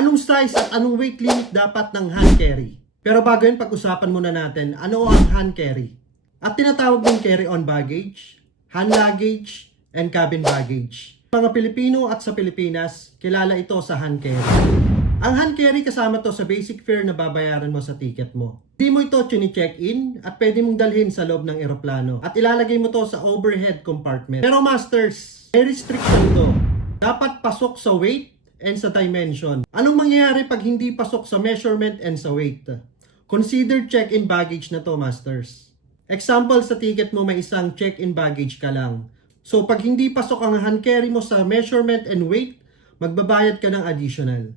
Anong size at anong weight limit dapat ng hand carry? Pero bago yun, pag-usapan muna natin ano ang hand carry. At tinatawag din carry-on baggage, hand luggage, and cabin baggage. Mga Pilipino at sa Pilipinas, kilala ito sa hand carry. Ang hand carry kasama to sa basic fare na babayaran mo sa ticket mo. Hindi mo ito chini-check-in at pwede mong dalhin sa loob ng eroplano at ilalagay mo to sa overhead compartment. Pero masters, may restriction to. Dapat pasok sa weight and sa dimension. Anong mangyayari pag hindi pasok sa measurement and sa weight? Consider check-in baggage na to, masters. Example, sa ticket mo may isang check-in baggage ka lang. So, pag hindi pasok ang hand carry mo sa measurement and weight, magbabayad ka ng additional.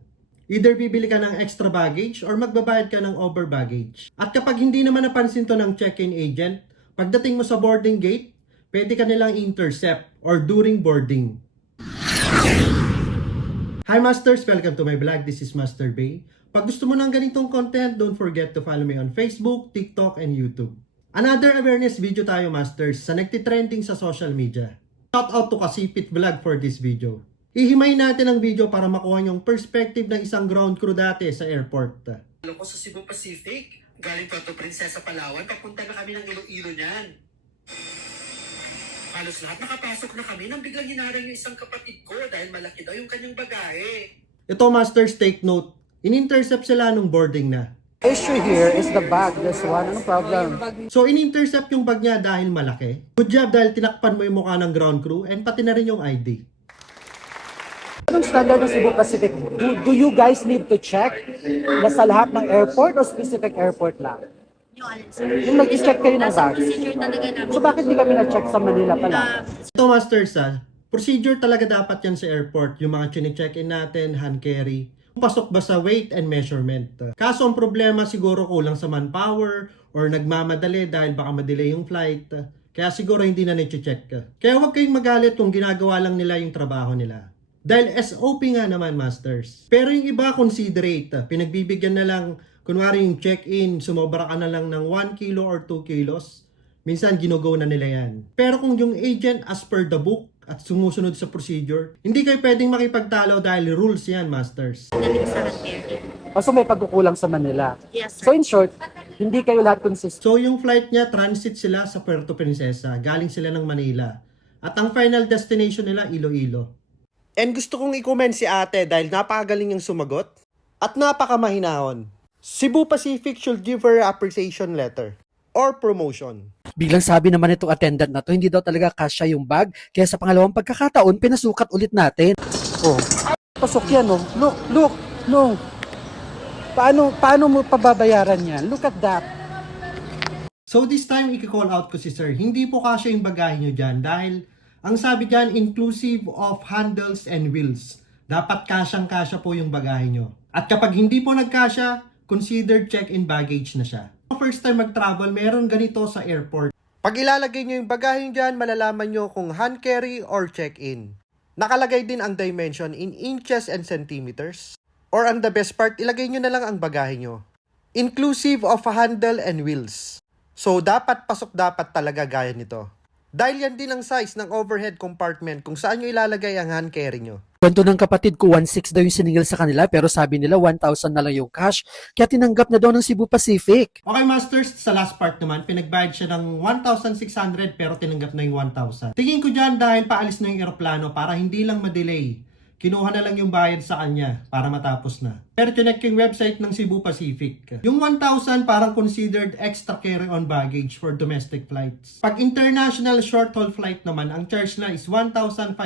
Either bibili ka ng extra baggage or magbabayad ka ng over baggage. At kapag hindi naman napansin to ng check-in agent, pagdating mo sa boarding gate, pwede ka nilang intercept or during boarding. Hi Masters! Welcome to my vlog. This is Master Bay. Pag gusto mo ng ganitong content, don't forget to follow me on Facebook, TikTok, and YouTube. Another awareness video tayo Masters sa nagtitrending sa social media. Shout out to Kasipit Vlog for this video. Ihimay natin ang video para makuha yung perspective ng isang ground crew dati sa airport. Alam ko sa Cebu Pacific, galing Puerto Princesa, Palawan, papunta na kami ng Iloilo niyan. Halos lahat nakapasok na kami nang biglang hinarang yung isang kapatid ko dahil malaki daw yung kanyang bagahe. Ito Masters, take note. In-intercept sila nung boarding na. issue here is the bag. This one, ano problem? So in-intercept yung bag niya dahil malaki. Good job dahil tinakpan mo yung mukha ng ground crew and pati na rin yung ID. Anong standard ng Cebu Pacific? Do, do you guys need to check na sa lahat ng airport o specific airport lang? Yung alin, sir. Yung nag-check kayo ng Nasa procedure talaga namin. So bakit di kami na-check sa Manila pala? Ah, Ito Masters ah, procedure talaga dapat yan sa airport. Yung mga chine-check-in natin, hand carry. Pasok ba sa weight and measurement? Kaso ang problema siguro kulang sa manpower or nagmamadali dahil baka madelay yung flight. Kaya siguro hindi na na-check. Kaya huwag kayong magalit kung ginagawa lang nila yung trabaho nila. Dahil SOP nga naman, Masters. Pero yung iba, considerate. Pinagbibigyan na lang, kunwari yung check-in, sumobra ka na lang ng 1 kilo or 2 kilos. Minsan, ginugo na nila yan. Pero kung yung agent as per the book at sumusunod sa procedure, hindi kayo pwedeng makipagtalo dahil rules yan, Masters. namin sa Canterbury. O so may pagkukulang sa Manila. Yes, So sir. in short, hindi kayo lahat consistent. So yung flight niya, transit sila sa Puerto Princesa. Galing sila ng Manila. At ang final destination nila, Iloilo. And gusto kong i-comment si ate dahil napakagaling yung sumagot at napakamahinahon. Cebu Pacific should give her appreciation letter or promotion. Biglang sabi naman itong attendant na to, hindi daw talaga kasya yung bag. Kaya sa pangalawang pagkakataon, pinasukat ulit natin. Oh. Pasok yan, no? Look, look, no. Paano, paano mo pababayaran yan? Look at that. So this time, i-call out ko si sir. Hindi po kasya yung bagahe nyo dyan dahil ang sabi dyan, inclusive of handles and wheels. Dapat kasyang-kasya po yung bagahe nyo. At kapag hindi po nagkasya, considered check-in baggage na siya. First time mag-travel, meron ganito sa airport. Pag ilalagay nyo yung bagahe dyan, malalaman nyo kung hand carry or check-in. Nakalagay din ang dimension in inches and centimeters. Or ang the best part, ilagay nyo na lang ang bagahe nyo. Inclusive of a handle and wheels. So, dapat pasok dapat talaga gaya nito. Dahil yan din ang size ng overhead compartment kung saan nyo ilalagay ang hand carry nyo. Kwento ng kapatid ko, 1.6 daw yung siningil sa kanila pero sabi nila 1,000 na lang yung cash. Kaya tinanggap na daw ng Cebu Pacific. Okay, Masters, sa last part naman, pinagbayad siya ng 1,600 pero tinanggap na yung 1,000. Tingin ko dyan dahil paalis na yung eroplano para hindi lang madelay. Kinuha na lang yung bayad sa kanya para matapos na. Pero connect yung website ng Cebu Pacific. Yung 1,000 parang considered extra carry-on baggage for domestic flights. Pag international short-haul flight naman, ang charge na is 1,500.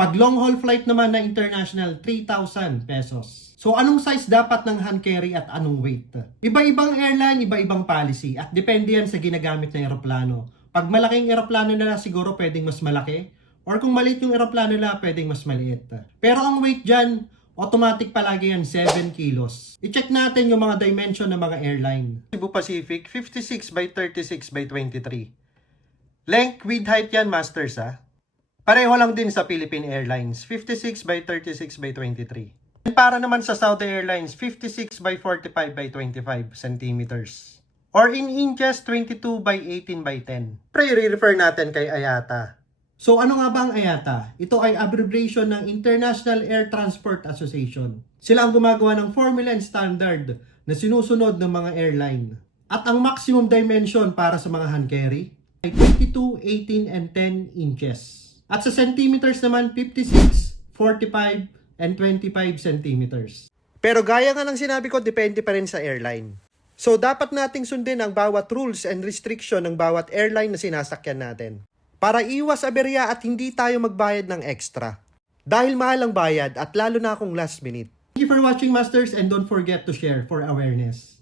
Pag long-haul flight naman na international, 3,000 pesos. So anong size dapat ng hand carry at anong weight? Iba-ibang airline, iba-ibang policy at depende yan sa ginagamit na eroplano. Pag malaking eroplano nila siguro pwedeng mas malaki or kung maliit yung eroplano nila pwedeng mas maliit. Pero ang weight dyan, automatic palagi yan 7 kilos. I-check natin yung mga dimension ng mga airline. Cebu Pacific, 56 by 36 by 23. Length, width, height yan, masters ha. Pareho lang din sa Philippine Airlines, 56 by 36 by 23. And para naman sa Saudi Airlines, 56 by 45 by 25 centimeters. Or in inches, 22 by 18 by 10. Pre, refer natin kay Ayata. So ano nga ba ang IATA? Ito ay abbreviation ng International Air Transport Association. Sila ang gumagawa ng formula and standard na sinusunod ng mga airline. At ang maximum dimension para sa mga hand carry ay 22, 18, and 10 inches. At sa centimeters naman, 56, 45, and 25 centimeters. Pero gaya nga ng sinabi ko, depende pa rin sa airline. So dapat nating sundin ang bawat rules and restriction ng bawat airline na sinasakyan natin. Para iwas aberya at hindi tayo magbayad ng extra. Dahil mahal ang bayad at lalo na kung last minute. Thank you for watching Masters and don't forget to share for awareness.